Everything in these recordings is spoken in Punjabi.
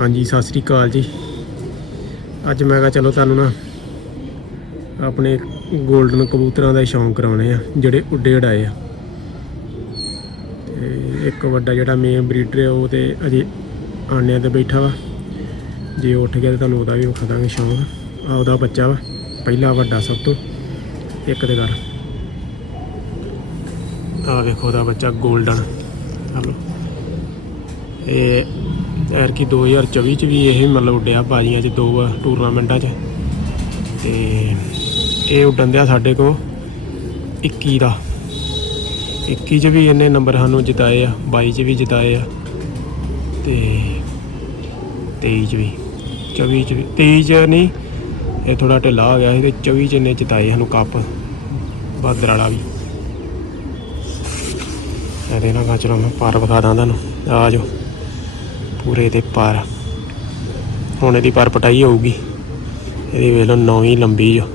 ਹਾਂਜੀ, ਸਤਿ ਸ੍ਰੀ ਅਕਾਲ ਜੀ। ਅੱਜ ਮੈਂ ਕਿਹਾ ਚਲੋ ਤੁਹਾਨੂੰ ਨਾ ਆਪਣੇ 골ਡਨ ਕਬੂਤਰਾਂ ਦਾ ਸ਼ੌਂਕ ਕਰਾਉਣੇ ਆ, ਜਿਹੜੇ ਉੱਡੇ ਉਡਾਏ ਆ। ਤੇ ਇੱਕ ਵੱਡਾ ਜਿਹੜਾ ਮੇਨ ਬਰੀਡਰ ਹੈ ਉਹ ਤੇ ਅਜੇ ਆਣਿਆਂ ਤੇ ਬੈਠਾ ਵਾ। ਜੇ ਉੱਠ ਗਿਆ ਤਾਂ ਤੁਹਾਨੂੰ ਉਹਦਾ ਵੀ ਵਿਖਾ ਦਾਂਗੇ ਸ਼ੌਂਕ। ਆ ਉਹਦਾ ਬੱਚਾ ਵਾ, ਪਹਿਲਾ ਵੱਡਾ ਸਭ ਤੋਂ, ਇੱਕ ਦੇ ਘਰ ਆ ਵੇਖੋ ਉਹਦਾ ਬੱਚਾ 골ਡਨ ਹਲੋ ਇਹ ਐਰ ਕੀ 2024 ਚ ਵੀ ਇਹ ਮਤਲਬ ਉੱਡਿਆ ਬਾਜੀਆਂ ਚ ਦੋ ਟੂਰਨਾਮੈਂਟਾਂ ਚ। ਤੇ ਇਹ ਉੱਡਣ ਦਿਆ ਸਾਡੇ ਕੋ 21 ਦਾ। 21 ਚ ਵੀ ਇਹਨੇ ਨੰਬਰ ਸਾਨੂੰ ਜਿਤਾਏ ਆ 22 ਚ ਵੀ ਜਿਤਾਏ ਆ, ਤੇ 23 ਚ ਵੀ। 24 ਚ ਵੀ 23 ਚ ਨਹੀਂ, ਇਹ ਥੋੜਾ ਢਿੱਲਾ ਹੋ ਗਿਆ ਸੀ ਤੇ 24 ਚ ਇਹਨੇ ਜਿਤਾਏ ਸਾਨੂੰ ਕੱਪ, ਬਾਦਰ ਵਾਲਾ ਵੀ। ਇਹਦੇ ਨਾਲ ਚਲੋ ਮੈਂ ਪਾਰ ਵਿਖਾ ਦਾਂ ਤੁਹਾਨੂੰ। ਆ ਜਾਓ। ਪੂਰੇ ਦੇ ਪਾਰ। ਹੁਣ ਇਹਦੀ ਪਰ ਪਟਾਈ ਹੋਊਗੀ। ਇਹਦੀ ਵੇਖ ਲਓ ਨੌਵੀਂ ਲੰਬੀ ਜੋ।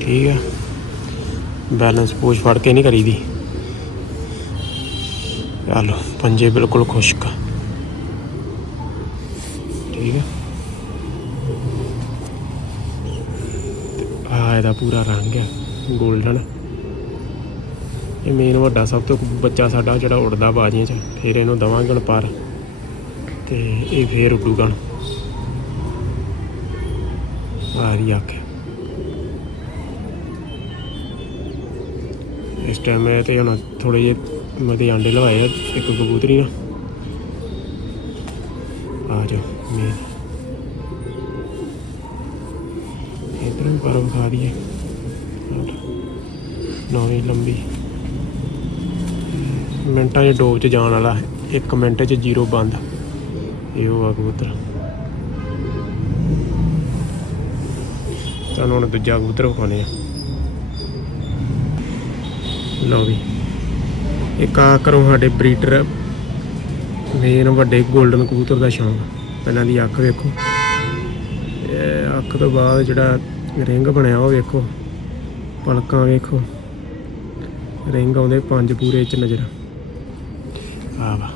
ਠੀਕ ਹੈ ਬੈਲੈਂਸ ਪੂਛ ਫੜ ਕੇ ਨਹੀਂ ਕਰੀਦੀ। ਆ ਲਓ ਪੰਜੇ ਬਿਲਕੁਲ ਖੁਸ਼ਕ। ਠੀਕ ਹੈ ਆ ਇਹਦਾ ਪੂਰਾ ਰੰਗ ਹੈ 골ਡਨ ਇਹ ਮੇਨ ਵੱਡਾ ਸਭ ਤੋਂ ਬੱਚਾ ਸਾਡਾ ਜਿਹੜਾ ਉੜਦਾ ਬਾਜੀਆਂ 'ਚ, ਫਿਰ ਇਹਨੂੰ ਦਵਾਂਗੇ ਹੁਣ ਪਰ ਤੇ ਇਹ ਫੇਰ ਉੱਡੂਗਾ। ਹੁਣ ਆਹ ਅੱਖ। ਇਸ ਟਾਈਮ ਇਹ ਤੇ ਹੁਣ ਥੋੜੇ ਜਿਹੇ ਮਦੇ ਆਂਡੇ ਲਵਾਏ ਆ, ਇੱਕ ਕਬੂਤਰੀ ਨਾਲ। ਆ ਜਾਓ ਮੇਨ ਇਧਰ ਵੀ ਖਾ ਵਿਖਾ ਦਈਏ ਨੌਵੀਂ ਲੰਬੀ। ਮਿੰਟਾਂ 'ਚ ਡੋਬ 'ਚ ਜਾਣ ਵਾਲਾ ਹੈ। ਇੱਕ ਮਿੰਟ 'ਚ ਜ਼ੀਰੋ ਬੰਦ। ਇਹ ਉਹ ਆ ਕਬੂਤਰ। ਤੁਹਾਨੂੰ ਹੁਣ ਦੂਜਾ ਕਬੂਤਰ ਵਿਖਾਉਂਦੇ ਆ ਲਓ ਵੀ। ਇੱਕ ਆ ਕਰੋ ਸਾਡੇ ਬਰੀਡਰ ਮੇਨ ਵੱਡੇ 골ਡਨ ਕਬੂਤਰ ਦਾ ਸ਼ੌਂਕ। ਪਹਿਲਾਂ ਦੀ ਅੱਖ ਵੇਖੋ। ਇਹ ਅੱਖ ਤੋਂ ਬਾਅਦ ਜਿਹੜਾ ਰਿੰਗ ਬਣਿਆ ਉਹ ਵੇਖੋ। ਪਲਕਾਂ ਵੇਖੋ। ਰਿੰਗ ਆਉਂਦੇ ਪੰਜ ਪੂਰੇ ਚ ਨਜ਼ਰ। ਆਹ ਵਾ।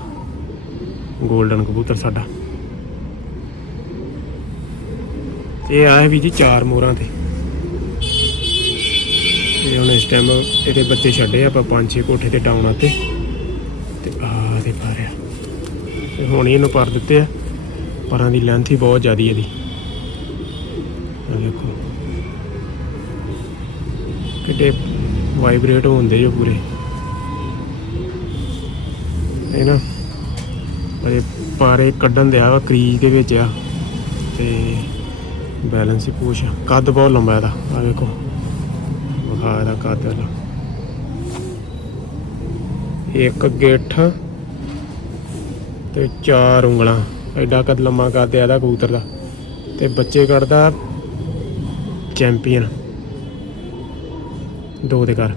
골ਡਨ ਕਬੂਤਰ ਸਾਡਾ। ਇਹ ਆਏ ਵੀ ਜੀ ਚਾਰ ਮੋਹਰਾਂ ਤੇ। ਤੇ ਹੁਣ ਇਸ ਟਾਈਮ ਇਹਦੇ ਬੱਚੇ ਛੱਡੇ ਆਪਾਂ ਪੰਜ ਛੇ ਕੋਠੇ ਤੇ ਡਾਉਣਾ ਤੇ। ਤੇ ਆ ਦੇ ਪਾਰਿਆ ਤੇ ਹੁਣ ਹੀ ਇਹਨੂੰ ਪਰ ਦਿੱਤੇ ਆ। ਪਰਾਂ ਦੀ ਲੈਂਥ ਹੀ ਬਹੁਤ ਜ਼ਿਆਦੀ ਇਹਦੀ। ਆ ਦੇਖੋ। ਕਿਤੇ ਵਾਈਬ੍ਰੇਟ ਹੁੰਦੇ ਜੋ ਪੂਰੇ। ਇਹ ਨਾ ਅਜੇ ਪਾਰੇ ਕੱਢਣ ਦਿਆ ਵਾ, ਕਰੀਜ ਦੇ ਵਿੱਚ ਆ। ਤੇ ਬੈਲੈਂਸ ਹੀ ਪੂਛ ਕੱਦ ਬਹੁਤ ਲੰਬਾ ਇਹਦਾ, ਆ ਵੇਖੋ। ਵਿਖਾ ਇਹਦਾ ਕੱਦ ਇਹਦਾ। ਇੱਕ ਗਿੱਠ ਤੇ ਚਾਰ ਉਂਗਲਾਂ। ਐਡਾ ਕੱਦ ਲੰਮਾ ਕੱਦ ਆ ਇਹਦਾ ਕਬੂਤਰ ਦਾ। ਤੇ ਬੱਚੇ ਕੱਢਦਾ ਚੈਂਪੀਅਨ। ਦੋ ਦੇ ਘਰ।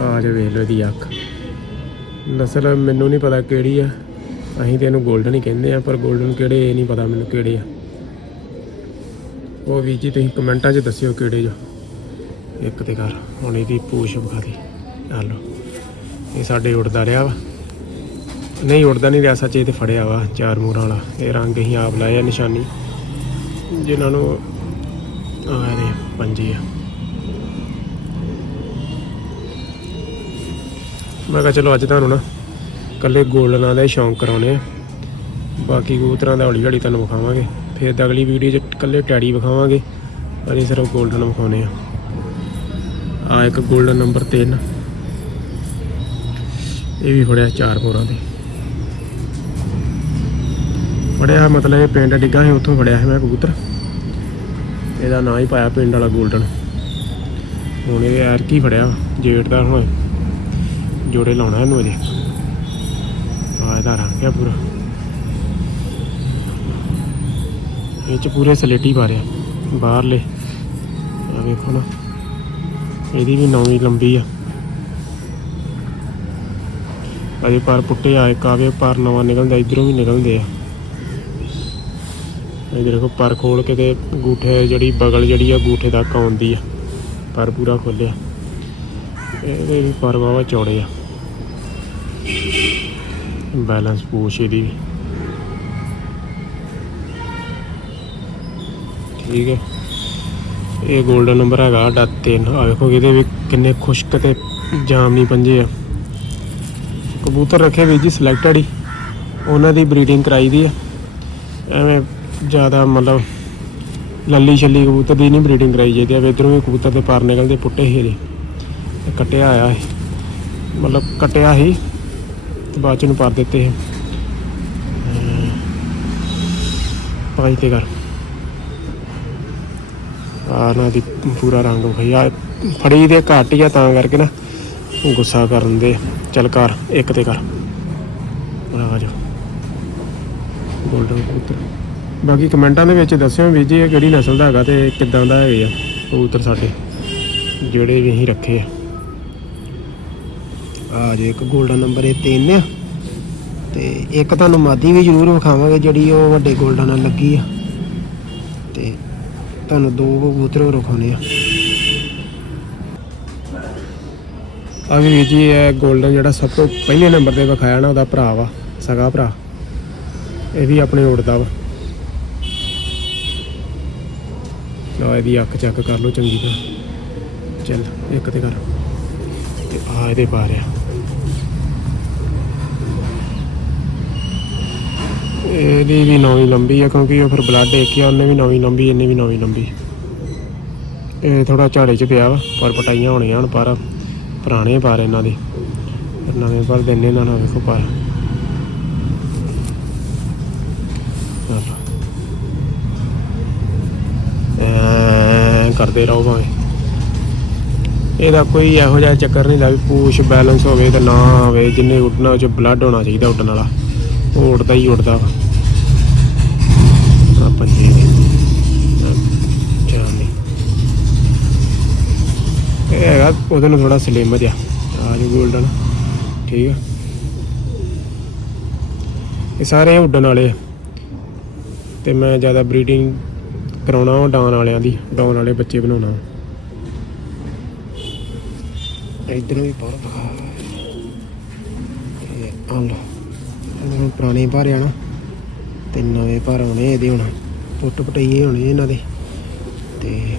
ਆ ਜਾ ਵੇਖ ਲਓ ਇਹਦੀ ਅੱਖ। ਨਸਲ ਮੈਨੂੰ ਨਹੀਂ ਪਤਾ ਕਿਹੜੀ ਆ। ਅਸੀਂ ਤੇ ਇਹਨੂੰ 골ਡਨ ਹੀ ਕਹਿੰਦੇ ਆ, ਪਰ 골ਡਨ ਕਿਹੜੇ ਇਹ ਨਹੀਂ ਪਤਾ ਮੈਨੂੰ ਕਿਹੜੇ ਆ। ਉਹ ਵੀ ਜੀ, ਤੁਸੀਂ ਕਮੈਂਟਾਂ 'ਚ ਦੱਸਿਓ ਕਿਹੜੇ ਜੋ। ਇੱਕ ਦੇ ਘਰ ਹੁਣ ਇਹਦੀ ਪੂਛ ਵਿਖਾ ਦੇ। ਆ ਲਓ, ਇਹ ਸਾਡੇ ਉੱਡਦਾ ਰਿਹਾ ਵਾ। ਨਹੀਂ, ਉੱਡਦਾ ਨਹੀਂ ਰਿਹਾ, ਸੱਚ ਇਹ ਤੇ ਫੜਿਆ ਵਾ, ਚਾਰ ਮੂਰਾਂ ਵਾਲਾ। ਇਹ ਰੰਗ ਅਸੀਂ ਆਪ ਲਾਇਆ ਨਿਸ਼ਾਨੀ। ਜਿਨ੍ਹਾਂ ਨੂੰ ਆ ਇਹਦੇ ਪੰਜੇ ਆ। ਮੈਂ ਕਿਹਾ ਚਲੋ ਅੱਜ ਤੁਹਾਨੂੰ ਨਾ ਕੱਲੇ ਗੋਲਡਨਾਂ ਦਾ ਹੀ ਸ਼ੌਂਕ ਕਰਾਉਣੇ ਆ ਬਾਕੀ ਕਬੂਤਰਾਂ ਦਾ ਹੌਲੀ ਹੌਲੀ ਤੁਹਾਨੂੰ ਵਿਖਾਵਾਂਗੇ। ਫਿਰ ਤਾਂ ਅਗਲੀ ਵੀਡੀਓ 'ਚ ਕੱਲੇ ਟੈਡੀ ਵਿਖਾਵਾਂਗੇ। ਅਜੇ ਸਿਰਫ ਗੋਲਡਨ ਵਿਖਾਉਣੇ ਆ ਆ ਇੱਕ ਗੋਲਡਨ ਨੰਬਰ 3 ਇਹ ਵੀ ਫੜਿਆ ਚਾਰ ਮੋਰਾਂ ਦੇ ਫੜਿਆ ਮਤਲਬ ਇਹ ਪਿੰਡ ਡਿੱਗਾ ਸੀ, ਉੱਥੋਂ ਫੜਿਆ ਸੀ ਮੈਂ ਕਬੂਤਰ। ਇਹਦਾ ਨਾਂ ਹੀ ਪਾਇਆ ਪਿੰਡ ਵਾਲਾ ਗੋਲਡਨ। ਹੁਣ ਇਹ ਯਾਰ ਕੀ ਫੜਿਆ ਜੇਟ ਦਾ ਹੁਣ। ਜੋੜੇ ਲਾਉਣਾ ਇਹਨੂੰ ਅਜੇ। ਆ ਇਹਦਾ ਰੰਗ ਹੈ ਪੂਰਾ। ਇਹ ਚ ਪੂਰੇ ਸਲੇਟੀ ਪਾਰਿਆ ਬਾਹਰਲੇ। ਆ ਵੇਖੋ ਨਾ, ਇਹਦੀ ਵੀ ਨੌਵੀਂ ਲੰਬੀ ਆ। ਅਜੇ ਪਰ ਪੁੱਟੇ ਆ, ਇੱਕ ਆਵੇ ਪਰ ਨਵਾਂ ਨਿਕਲਦਾ, ਇਧਰੋਂ ਵੀ ਨਿਕਲਦੇ ਆ। ਇਹ ਦੇਖੋ, ਪਰ ਖੋਲ ਕੇ ਤੇ ਗੂਠੇ ਜਿਹੜੀ, ਬਗਲ ਜਿਹੜੀ ਆ ਗੂਠੇ ਤੱਕ ਆਉਂਦੀ ਆ। ਪਰ ਪੂਰਾ ਖੋਲਿਆ। ਇਹਦੇ ਵੀ ਪਰ ਵਾਵਾ ਚੌੜੇ ਆ। ਬੈਲੈਂਸ ਪੂਛ ਇਹਦੀ ਵੀ। ਠੀਕ ਹੈ। ਇਹ 골ਡਨ ਨੰਬਰ ਹੈਗਾ ਸਾਡਾ 3 ਆ ਵੇਖੋ ਇਹਦੇ ਵੀ ਕਿੰਨੇ ਖੁਸ਼ਕ ਤੇ ਜਾਮਨੀ ਪੰਜੇ ਆ। ਕਬੂਤਰ ਰੱਖੇ ਵੀ ਜੀ ਸਿਲੈਕਟਡ ਹੀ। ਉਹਨਾਂ ਦੀ ਬਰੀਡਿੰਗ ਕਰਾਈ ਦੀ ਆ। ਐਵੇਂ ਜ਼ਿਆਦਾ ਮਤਲਬ ਲੱਲੀ ਛੱਲੀ ਕਬੂਤਰ ਦੀ ਨਹੀਂ ਬਰੀਡਿੰਗ ਕਰਾਈ ਜਾਂਦੀ ਆ। ਇਧਰੋਂ ਵੀ ਕਬੂਤਰ ਦੇ ਪਰ ਨਿਕਲਦੇ ਪੁੱਟੇ ਹੀ ਨੇ ਕੱਟਿਆ ਆਇਆ ਇਹ ਮਤਲਬ ਕੱਟਿਆ ਹੀ ਬਾਅਦ ਚ ਨੂੰ ਪਰ ਦਿੱਤੇ ਇਹ ਪਾਈ ਤੇ ਕਰ ਆ ਨਾ ਦੀ ਪੂਰਾ ਰੰਗ ਵਿਖਾਈ। ਆ ਫੜੀ ਦੇ ਘੱਟ ਹੀ ਆ, ਤਾਂ ਕਰਕੇ ਨਾ ਗੁੱਸਾ ਕਰਨ ਦੇ ਚੱਲ ਕਰ, ਇੱਕ ਤੇ ਕਰ। ਆ ਜਾ ਗੋਲਡਨ ਕਬੂਤਰ। ਬਾਕੀ ਕਮੈਂਟਾਂ ਦੇ ਵਿੱਚ ਦੱਸਿਓ ਵੀ ਜੀ ਇਹ ਕਿਹੜੀ ਨਸਲ ਦਾ ਹੈਗਾ ਤੇ ਕਿੱਦਾਂ ਦਾ ਹੈਗੇ ਆ ਕਬੂਤਰ ਸਾਡੇ। ਜਿਹੜੇ ਵੀ ਅਸੀਂ ਰੱਖੇ ਆ। ਆ ਜੇ ਇੱਕ 골ਡਨ ਨੰਬਰ ਇਹ 3 ਆ, ਤੇ ਇੱਕ ਤੁਹਾਨੂੰ ਮਾਦੀ ਵੀ ਜ਼ਰੂਰ ਵਿਖਾਵਾਂਗੇ ਜਿਹੜੀ ਉਹ ਵੱਡੇ 골ਡਨ ਨਾਲ ਲੱਗੀ ਆ। ਤੇ ਤੁਹਾਨੂੰ ਦੋ ਕਬੂਤਰ ਹੋਰ ਵਿਖਾਉਣੇ ਆ। ਆ ਵੀ ਜੀ, ਇਹ 골ਡਨ ਜਿਹੜਾ ਸਭ ਤੋਂ ਪਹਿਲੇ ਨੰਬਰ ਤੇ ਵਿਖਾਇਆ ਨਾ ਉਹਦਾ ਭਰਾ ਵਾ, ਸਗਾ ਭਰਾ। ਇਹ ਵੀ ਆਪਣੇ ਉੜਦਾ ਵਾ। ਲਓ, ਇਹਦੀ ਅੱਖ ਚੱਕ ਕਰ ਲਓ ਚੰਗੀ ਤਰ੍ਹਾਂ। ਚੱਲ, ਇੱਕ ਤੇ ਕਰ। ਤੇ ਆ ਇਹਦੇ ਬਾਰੇ ਆ ਇਹਦੀ ਵੀ ਨੌਵੀਂ ਲੰਬੀ ਆ ਕਿਉਂਕਿ ਉਹ ਫਿਰ ਬਲੱਡ ਇੱਕ ਆ, ਉਹਨੇ ਵੀ ਨਵੀਂ ਲੰਬੀ ਇਹਨੇ ਵੀ ਨਵੀਂ ਲੰਬੀ। ਇਹ ਥੋੜਾ ਝਾੜੇ 'ਚ ਪਿਆ ਵਾ, ਪਰ ਪਟਾਈਆਂ ਹੋਣੀਆਂ ਹੁਣ ਪਰ, ਪੁਰਾਣੇ ਪਰ ਇਹਨਾਂ ਦੇ। ਨਵੇਂ ਪਰ ਦਿੰਨੇ ਇਹਨਾਂ ਨੂੰ ਵੇਖੋ ਪਰ। ਕਰਦੇ ਰਹੋ ਭਾਵੇਂ। ਇਹਦਾ ਕੋਈ ਇਹੋ ਜਿਹਾ ਚੱਕਰ ਨਹੀਂ ਦਾ ਵੀ ਪੂਛ ਬੈਲੈਂਸ ਹੋਵੇ ਤੇ ਨਾ ਹੋਵੇ, ਜਿੰਨੇ ਉੱਡਣਾ ਉਹ ਚ ਬਲੱਡ ਹੋਣਾ ਚਾਹੀਦਾ ਉੱਡਣ ਵਾਲਾ। ਉਹ ਉੱਡਦਾ ਹੀ ਉੱਡਦਾ ਵਾ ਆ ਪੰਜੇ ਦੇ ਚਾਂਦੀ ਇਹ ਹੈਗਾ ਉਹਦੇ ਨੂੰ ਥੋੜਾ ਸਲਿਮ ਜਿਹਾ। ਆ ਜੋ 골ਡਨ ਠੀਕ ਆ। ਇਹ ਸਾਰੇ ਉੱਡਣ ਵਾਲੇ ਆ। ਤੇ ਮੈਂ ਜ਼ਿਆਦਾ ਬਰੀਡਿੰਗ ਕਰਾਉਣਾ ਉਹ ਡਾਉਨ ਵਾਲਿਆਂ ਦੀ ਡਾਉਨ ਵਾਲੇ ਬੱਚੇ ਬਣਾਉਣਾ। ਇਧਰ ਵੀ ਬਹੁਤ ਦਿਖਾ। ਤੇ ਲੋ ਪੁਰਾਣੇ ਭਰ ਆ ਨਾ। ਤੇ ਨਵੇਂ ਭਾਰ ਆਉਣੇ ਇਹਦੇ ਹੁਣ। ਪੁੱਟ ਪਟਈਏ ਹੋਣੇ ਇਹਨਾਂ ਦੇ। ਤੇ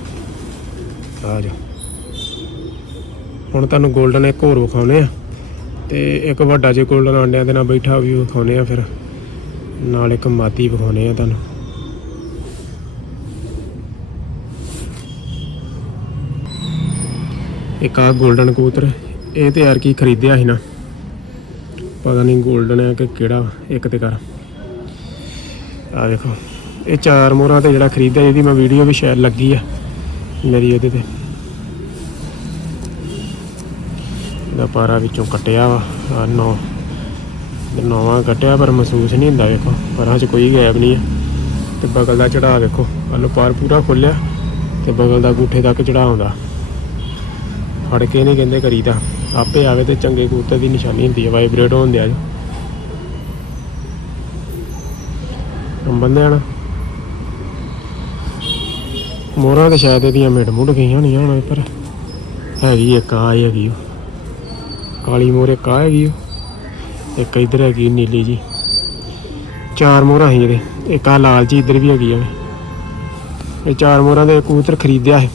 ਆ ਜਾਓ। ਹੁਣ ਤੁਹਾਨੂੰ 골ਡਨ ਇੱਕ ਹੋਰ ਵਿਖਾਉਨੇ ਆ। ਤੇ ਇੱਕ ਵੱਡਾ ਜੇ 골ਡਨ ਆਂਡਿਆਂ ਦੇ ਨਾਲ ਬੈਠਾ ਵੀ ਵਿਖਾਉਨੇ ਆ ਫਿਰ। ਨਾਲ ਇੱਕ ਮਾਤੀ ਵਿਖਾਉਨੇ ਆ ਤੁਹਾਨੂੰ। ਇੱਕ ਆ 골ਡਨ ਕਬੂਤਰ, ਇਹ ਤੇ ਯਾਰ ਕੀ ਖਰੀਦਿਆ ਸੀ ਨਾ। ਪਤਾ ਨਹੀਂ 골ਡਨ ਹੈ ਕਿ ਕਿਹੜਾ ਇੱਕ ਤੇ ਕਰ। ਆ ਦੇਖੋ ਇਹ ਚਾਰ ਮੋਹਰਾਂ ਤੇ ਜਿਹੜਾ ਖਰੀਦਿਆ, ਇਹਦੀ ਮੈਂ ਵੀਡੀਓ ਵੀ ਸ਼ਾਇਦ ਲੱਗੀ ਆ, ਮੇਰੀ ਇਹਦੇ ਤੇ। ਇਹਦਾ ਪਾਰਾ ਵਿੱਚੋਂ ਕੱਟਿਆ ਵਾ। ਨੌ, ਨੌਵਾਂ ਕੱਟਿਆ ਪਰ ਮਹਿਸੂਸ ਨਹੀਂ ਹੁੰਦਾ, ਵੇਖੋ। ਪਰਾਂ 'ਚ ਕੋਈ ਗਾਇਬ ਨਹੀਂ ਹੈ ਤੇ ਬਗਲ ਦਾ ਚੜਾ ਵੇਖੋ। ਆਲੂ ਪਾਰ ਪੂਰਾ ਖੁੱਲਿਆ ਤੇ ਬਗਲ ਦਾ ਗੂਠੇ ਤੱਕ ਚੜਾ ਆਉਂਦਾ ਫੜ ਕੇ ਨਹੀਂ ਕਹਿੰਦੇ ਕਰੀਦਾ ਆਪੇ ਆਵੇ ਤੇ ਚੰਗੇ ਕਬੂਤਰ ਦੀ ਨਿਸ਼ਾਨੀ ਹੁੰਦੀ ਹੈ ਵਾਈਬ੍ਰੇਟ ਹੁੰਦੇ ਆ ਜੋ। ਬੰਦੇ ਹਨ ਮੋਰਾਂ ਤੇ ਸ਼ਾਇਦ ਇਹਦੀਆਂ ਮਿਡ ਮੁੱਢ ਗਈਆਂ ਨਹੀਂ ਹੁਣ, ਪਰ ਹੈਗੀ ਇੱਕ ਆ ਹੈਗੀ ਉਹ ਕਾਲੀ ਮੋਰ ਇੱਕ ਆ ਹੈਗੀ ਇੱਕ ਇਧਰ ਹੈਗੀ ਨੀਲੀ ਜੀ। ਚਾਰ ਮੋਹਰਾਂ ਸੀ ਇਹਦੇ, ਇੱਕ ਆ ਲਾਲ ਜੀ ਇੱਧਰ ਵੀ ਹੈਗੀ ਆ ਇਹ ਚਾਰ ਮੋਹਰਾਂ ਦੇ ਕਬੂਤਰ ਖਰੀਦਿਆ ਹੈ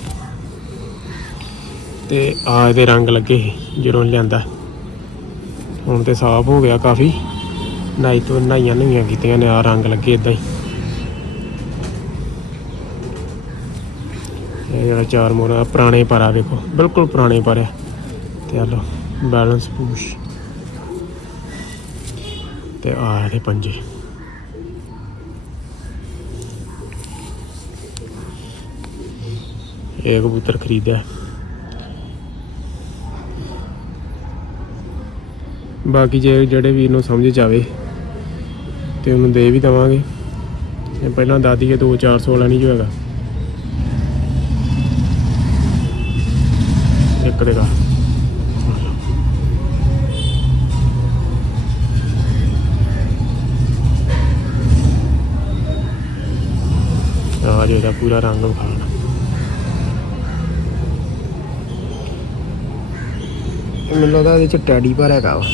ਤੇ ਆ ਇਹਦੇ ਰੰਗ ਲੱਗੇ ਸੀ, ਜਦੋਂ ਲਿਆਂਦਾ। ਹੁਣ ਤੇ ਸਾਫ਼ ਹੋ ਗਿਆ ਕਾਫੀ। ਨਾਈ ਤੋਂ ਨਾਈਆਂ ਨਵੀਆਂ ਕੀਤੀਆਂ ਨੇ ਆ ਰੰਗ ਲੱਗੇ ਇਦਾਂ ਹੀ। ਇਹ ਜਿਹੜਾ ਚਾਰ ਮੋਰਾ ਪੁਰਾਣੇ ਪਾਰਾ ਵੇਖੋ, ਬਿਲਕੁਲ ਪੁਰਾਣੇ ਪਾਰਾ। ਤੇ ਆ ਲੋ ਬੈਲੈਂਸ ਪੂਸ਼ ਤੇ ਆ ਇਹਦੇ ਪੰਜੇ। ਇਹ ਕਬੂਤਰ ਖਰੀਦਿਆ। ਬਾਕੀ ਜੇ ਜਿਹੜੇ ਵੀਰ ਨੂੰ ਸਮਝ ਚ ਆਵੇ ਤੇ ਉਹਨੂੰ ਦੇ ਵੀ ਦਵਾਂਗੇ। ਇਹ ਪਹਿਲਾਂ ਦਾਦੀ ਕੇ 2 400 ਵਾਲਾ ਨਹੀਂ ਜੋ ਹੈਗਾ। ਇੱਕ ਦੇ ਪੂਰਾ ਰੰਗ ਵਿਖਾਣਾ ਮੈਨੂੰ ਲੱਗਦਾ ਇਹਦੇ ਚ ਟੈਡੀ ਪਰ ਹੈਗਾ ਵਾ।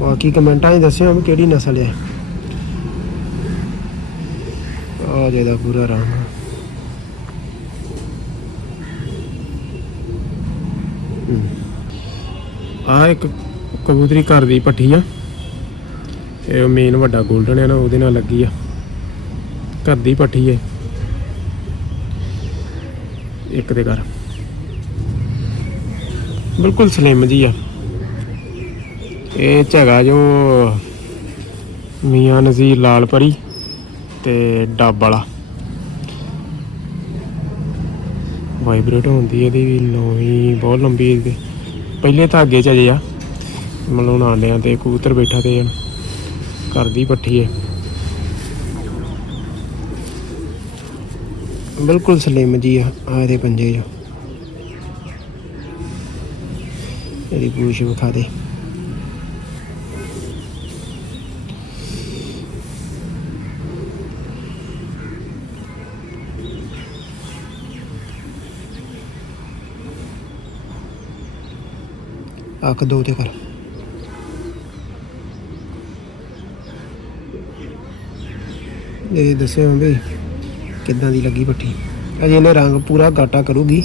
ਬਾਕੀ ਕਮੈਂਟਾਂ 'ਚ ਦੱਸਿਓ ਵੀ ਕਿਹੜੀ ਨਸਲ ਹੈ। ਆ ਜਿਹਦਾ ਪੂਰਾ ਰੰਗ ਆ। ਇੱਕ ਕਬੂਤਰੀ ਘਰ ਦੀ ਪੱਠੀ ਆ। ਇਹ ਮੇਨ ਵੱਡਾ 골ਡਨ ਹੈ ਨਾ, ਉਹਦੇ ਨਾਲ ਲੱਗੀ ਆ। ਘਰ ਦੀ ਪੱਠੀ ਹੈ ਇੱਕ ਦੇ ਘਰ। ਬਿਲਕੁਲ ਸਲਿਮ ਜੀ ਆ। ਇਹ 'ਚ ਜੋ ਮੀਆਂ ਨਜ਼ੀਰ ਲਾਲ ਪਰੀ ਤੇ ਡੱਬ ਵਾਲਾ। ਵਾਈਬ੍ਰੇਟ ਹੁੰਦੀ ਇਹਦੀ ਵੀ ਲੋਈ ਬਹੁਤ ਲੰਬੀ ਇਹਦੀ। ਪਹਿਲੇ ਧਾਗੇ ਚ ਅਜੇ ਆ। ਮਤਲਬ ਹੁਣ ਤੇ ਕਬੂਤਰ ਬੈਠਾ ਤੇ ਕਰਦੀ ਪੱਠੀ ਹੈ ਬਿਲਕੁਲ ਸਲਿਮ ਜੀ ਆ ਆ ਇਹਦੇ ਪੰਜੇ ਜੋ ਇਹਦੀ ਪੂਛ ਵਿਖਾ ਦੇ। ਅੱਖ ਦੋ ਤੇ ਕਰ। ਇਹ ਦੱਸਿਓ ਵੀ ਕਿੱਦਾਂ ਦੀ ਲੱਗੀ ਪੱਟੀ ਅਜੇ ਇਹਨੇ ਰੰਗ ਪੂਰਾ ਗਾਟਾ ਕਰੂਗੀ।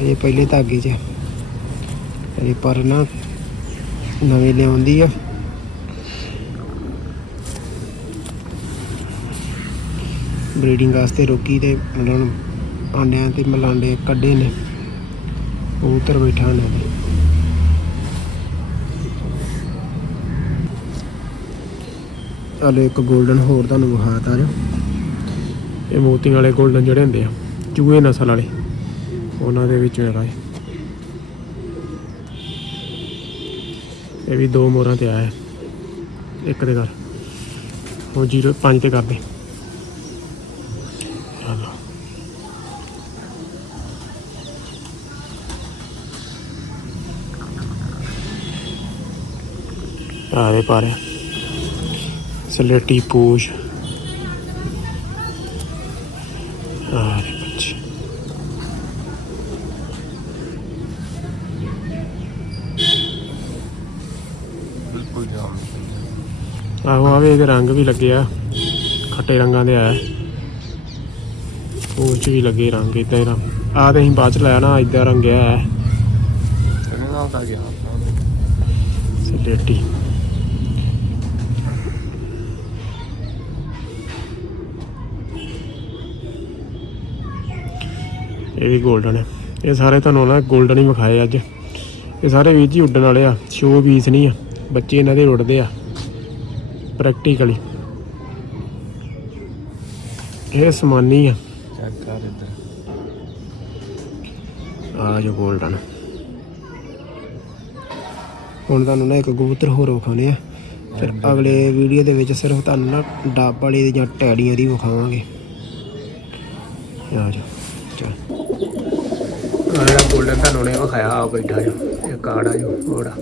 ਅਜੇ ਪਹਿਲੇ ਧਾਗੇ 'ਚ। ਆ। ਅਜੇ ਪਰ ਨਾ ਨਵੇਂ ਲਿਆਉਂਦੀ ਆ। ਬਰੀਡਿੰਗ ਵਾਸਤੇ ਰੋਕੀ ਤੇ ਮਤਲਬ ਆਂਡਿਆਂ ਤੇ ਮਲਾਂਡੇ ਕੱਢੇ ਨੇ। ਕਬੂਤਰ ਬੈਠਾ ਨੇ ਹਲੇ ਇੱਕ 골ਡਨ ਹੋਰ ਤੁਹਾਨੂੰ ਵਿਖਾਤਾ ਜੋ ਇਹ ਮੋਤੀਆਂ ਵਾਲੇ 골ਡਨ ਜਿਹੜੇ ਹੁੰਦੇ ਆ, ਚੂਹੇ ਨਸਲ ਵਾਲੇ, ਉਹਨਾਂ ਦੇ ਵਿੱਚੋਂ ਹੈਗਾ ਇਹ। ਵੀ ਦੋ ਮੋਰਾਂ ਤੇ ਆਇਆ। ਇੱਕ ਦੇ ਘਰ ਉਹ 05 ਤੇ ਕਰਦੇ ਚਲੋ ਆਰੇ ਪਾਰੇ ਸਲੇਟੀ ਪੂਛ ਆਰੇ ਬੱਚੇ। ਬਿਲਕੁਲ ਜਾਮ ਆਹੋ ਆਵੇ ਇਹਦੇ ਰੰਗ ਵੀ ਲੱਗੇ ਆ ਖੱਟੇ ਰੰਗਾਂ ਦੇ ਆ। ਉਹ ਚ ਵੀ ਲੱਗੇ ਰੰਗ ਇਦਾਂ ਹੀ ਰੰਗ। ਆ ਤੇ ਅਸੀਂ ਬਾਅਦ ਚ ਲਾਇਆ ਨਾ ਇਦਾਂ ਰੰਗਿਆ ਹੈ ਸਲੇਟੀ ਇਹ ਵੀ 골ਡਨ ਹੈ। ਇਹ ਸਾਰੇ ਤੁਹਾਨੂੰ ਨਾ 골ਡਨ ਹੀ ਵਿਖਾਏ ਅੱਜ। ਇਹ ਸਾਰੇ ਵੀਰ ਜੀ ਉੱਡਣ ਵਾਲੇ ਆ ਸ਼ੋ ਪੀਸ ਨਹੀਂ ਆ। ਬੱਚੇ ਇਹਨਾਂ ਦੇ ਉੱਡਦੇ ਆ ਪ੍ਰੈਕਟੀਕਲੀ ਇਹ ਸਮਾਨੀ ਆ। ਚੈੱਕ ਕਰ ਇੱਧਰ। ਆ ਜੋ 골ਡਨ ਹੁਣ ਤੁਹਾਨੂੰ ਨਾ ਇੱਕ ਕਬੂਤਰ ਹੋਰ ਵਿਖਾਉਣੇ ਆ। ਫਿਰ ਅਗਲੇ ਵੀਡੀਓ ਦੇ ਵਿੱਚ ਸਿਰਫ ਤੁਹਾਨੂੰ ਨਾ ਡੱਬ ਵਾਲੀ ਜਾਂ ਟੈੜੀਆਂ ਦੀ ਵਿਖਾਵਾਂਗੇ। ਆ ਜਾ ਚਲ। ਆ ਤੁਹਾਨੂੰ ਨੇ ਵਿਖਾਇਆ ਆ ਬੈਠਾ ਜੋ, ਇਹ ਕਾੜਾ ਜੋ ਉਹਦਾ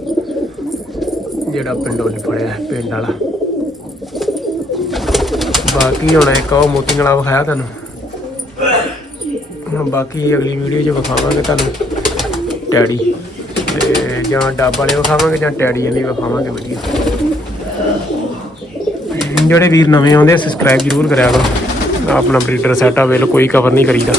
ਜਿਹੜਾ ਪਿੰਡੋਂ ਨੇ ਫੜਿਆ ਪਿੰਡ ਵਾਲਾ। ਬਾਕੀ ਹੁਣ ਇੱਕ ਉਹ ਮੋਤੀ ਵਾਲਾ ਵਿਖਾਇਆ ਤੁਹਾਨੂੰ। ਬਾਕੀ ਅਗਲੀ ਵੀਡੀਓ 'ਚ ਵਿਖਾਵਾਂਗੇ ਤੁਹਾਨੂੰ ਟੈਡੀ ਤੇ ਜਾਂ ਡੱਬ ਵਾਲੇ ਵਿਖਾਵਾਂਗੇ, ਜਾਂ ਟੈਡੀ ਵਾਲੀ ਵਿਖਾਵਾਂਗੇ ਵਧੀਆ। ਜਿਹੜੇ ਵੀਰ ਨਵੇਂ ਆਉਂਦੇ ਸਬਸਕ੍ਰਾਈਬ ਜ਼ਰੂਰ ਕਰਿਆ ਕਰੋ। ਆਪਣਾ ਬਰੀਡਰ ਆ ਵੇਲ ਕੋਈ ਕਵਰ ਨਹੀਂ ਕਰੀਦਾ।